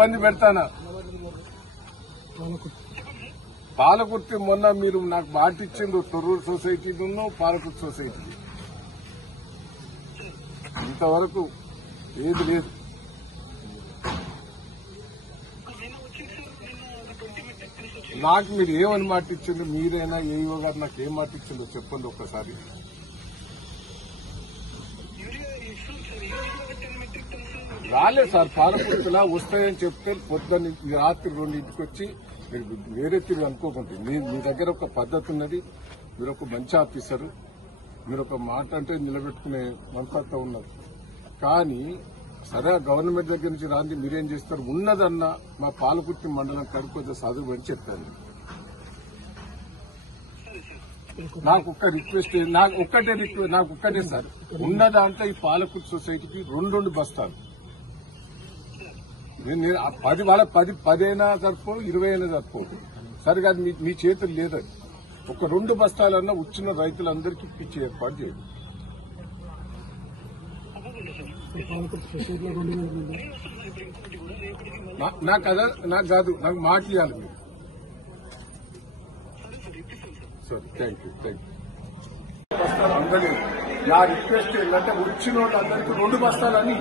ఇబ్బంది పెడతానా? పాలకుర్తి మొన్న మీరు నాకు మాట ఇచ్చిండ్రు, తొర్రూరు సొసైటీను పాలకుర్తి సొసైటీ, ఇంతవరకు ఏది లేదు. నాకు మీరు ఏమని మాట ఇచ్చిండ్రు? మీరైనా ఏఈఓ గారు నాకు ఏం మాట ఇచ్చిండ్రో చెప్పండి ఒక్కసారి. రాలేదు సార్, పాలకుర్తిలా వస్తాయని చెప్తే పొద్దున్న రాత్రి 2ంటికి వచ్చి మీరు వేరే తిరిగి అనుకోకండి. మీ దగ్గర ఒక పద్ధతి ఉన్నది, మీరు ఒక మంచి ఆఫీసరు, మీరు ఒక మాట అంటే నిలబెట్టుకునే మనస్తత్వం ఉన్నది. కానీ సరే గవర్నమెంట్ దగ్గర నుంచి రాంది మీరేం చేస్తారు? ఉన్నదన్న మా పాలకుర్తి మండలం కడుకొద్ద చదువు అని చెప్పాను. నాకు ఒక్క రిక్వెస్ట్, నాకు ఒక్కటే సార్, ఉన్నదంటే ఈ పాలకుర్తి సొసైటీకి 2 బస్తాలు. నేను 10 అయినా సరిపోదు, 20 అయినా సరిపోదు. సరే కాదు, మీ చేతులు లేదని ఒక 2 బస్తాలన్నా వచ్చిన రైతులందరికీ ఇప్పించే ఏర్పాటు చేయండి. నాకు కాదు, నాకు మాట ఇవ్వాలి మీరు. సరే, థ్యాంక్ యూ. అందలేదు. నా రిక్వెస్ట్ ఏంటంటే వచ్చిన వాళ్ళందరికీ 2 బస్తాలని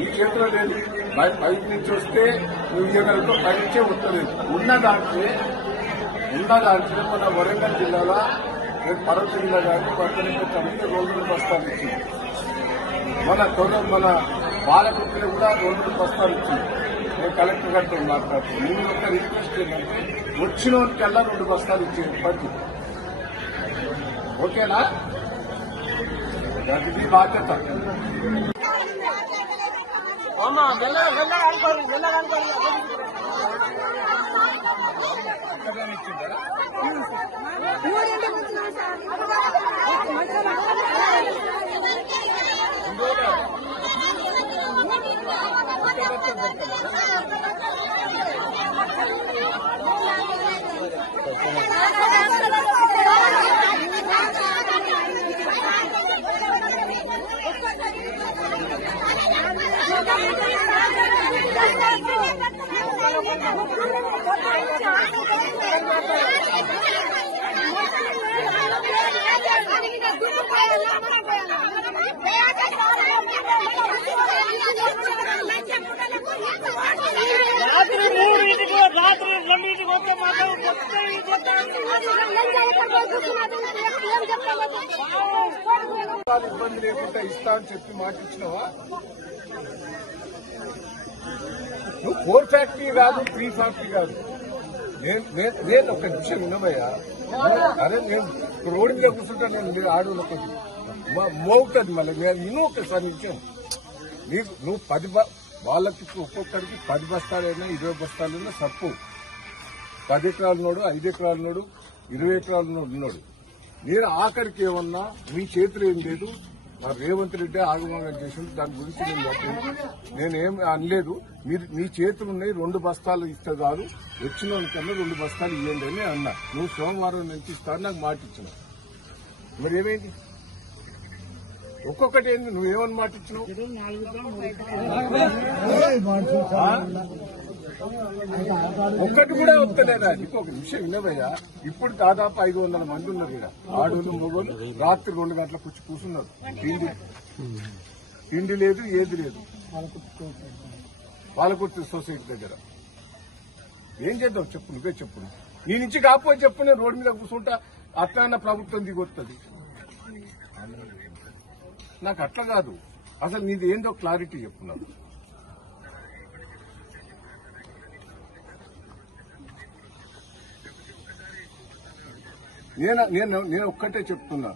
ఈ చేతిలో లేదు. బయట నుంచి వస్తే నువ్వు ఇవ్వగలతో పైనుంచే వస్తలేదు. ఉన్న దాంట్లో మన వరంగల్ జిల్లాలో పర్వత జిల్లా కానీ పట్టణంలో 2 బస్తాలు ఇచ్చింది. మన పాలకుర్తిలో కూడా 2 బస్తాలు ఇచ్చింది. నేను కలెక్టర్ గారితో మాట్లాడుతున్నాను. నేను ఒక రిక్వెస్ట్ ఏంటంటే వచ్చిన వాళ్ళకల్లా 2 బస్తాలు ఇచ్చేది పట్టి. ఓకేనా? ఇది బాధ్యత. ఇబ్బంది లేకుండా ఇస్తా అని చెప్పి మాట ఇచ్చినావా? నువ్వు 4 ఫ్యాక్టరీ కాదు, 3 ఫ్యాక్టరీ కాదు. నేను ఒక నిమిషం వినమయ్యా. అరే నేను రోడ్డు మీద కూర్చుంటా, నేను ఆడు మోగుతుంది మళ్ళీ. నేను విను ఒకసారి నిమిషం. నువ్వు 10 వాళ్ళకి ఒక్కొక్కడికి 10 బస్తాలైనా 20 బస్తాలైనా సప్పు. 10 ఎకరాలు ఉన్నాడు, 5 ఎకరాలు ఉన్నాడు, 20 ఎకరాలు ఉన్నాడు. నేను ఆఖరికి ఏమన్నా మీ చేతులు ఏం లేదు, మా రేవంత్ రెడ్డి ఆగమనం చేసింది, దాని గురించి నేనేం అనలేదు. మీ చేతులు ఉన్నాయి, 2 బస్తాలు ఇస్తే చాలు, వచ్చిన కన్నా 2 బస్తాలు ఇవ్వండి అని అన్నా. నువ్వు సోమవారం నుంచి ఇస్తాను నాకు మాట ఇచ్చిన. మరి ఏమైంది? ఒక్కొక్కటి ఏంది? నువ్వేమని మాట ఇచ్చినావు? ఒక్కటి కూడా ఒక్కలేదా? ఇంకొక నిమిషం వినవయ్యా. ఇప్పుడు దాదాపు 500 మంది ఉన్నారు ఇక్కడ, ఆడోళ్ళు మగోళ్ళు. రాత్రి 2 గంటలకు వచ్చి కూర్చున్నారు. తిండి లేదు, ఏది లేదు. పాలకుర్తి సొసైటీ దగ్గర ఏం చేద్దాం చెప్పు, నువ్వే చెప్పు. నీ నుంచి కాకపోతే చెప్పు, నేను రోడ్డు మీద కూర్చుంటా, అట్లా ప్రభుత్వం దిగొస్తుంది. నాకు అట్లా కాదు, అసలు నీది ఏందో క్లారిటీ చెప్పున్నాను. నేను ఒక్కటే చెప్తున్నా,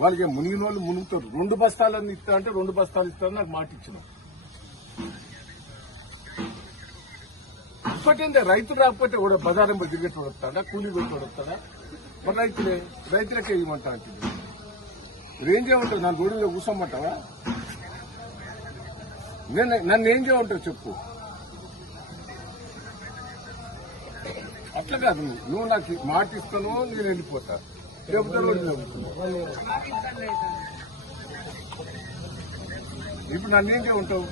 వాళ్ళకి మునిగిన వాళ్ళు మునుగుతారు. 2 బస్తాలని ఇస్తా అంటే 2 బస్తాలు ఇస్తారని నాకు మాట ఇచ్చిన. ఇప్పటింటే రైతు రాకపోతే కూడా బజారం తిరిగేటోడు వస్తాడా, కూలీ కొట్టోడు వస్తాడా? మరి రైతులకే ఇవ్వమంటా అంటే ఏం చేయమంటావు? నన్ను రోడ్డు మీద కూర్చోమంటావా? నన్ను ఏం చేయమంటావు చెప్పు. అట్లా కాదు, నువ్వు నాకు మాట ఇస్తాను, నేను వెళ్ళిపోతా. లేకపోతే రోడ్డు మీద కూర్చున్నావు. ఇప్పుడు నన్ను ఏం చేయమంటావు?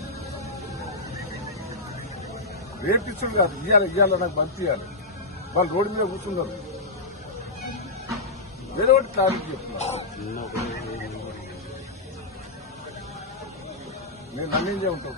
రేపిచ్చుడు కాదు, ఇయ్యాల నాకు బంతి ఇవ్వాలి. వాళ్ళు రోడ్డు మీద కూర్చున్నారు. వేరే ఒకటి క్లారిటీ చెప్తున్నారు. నేను నన్నేం చేయమంటావు?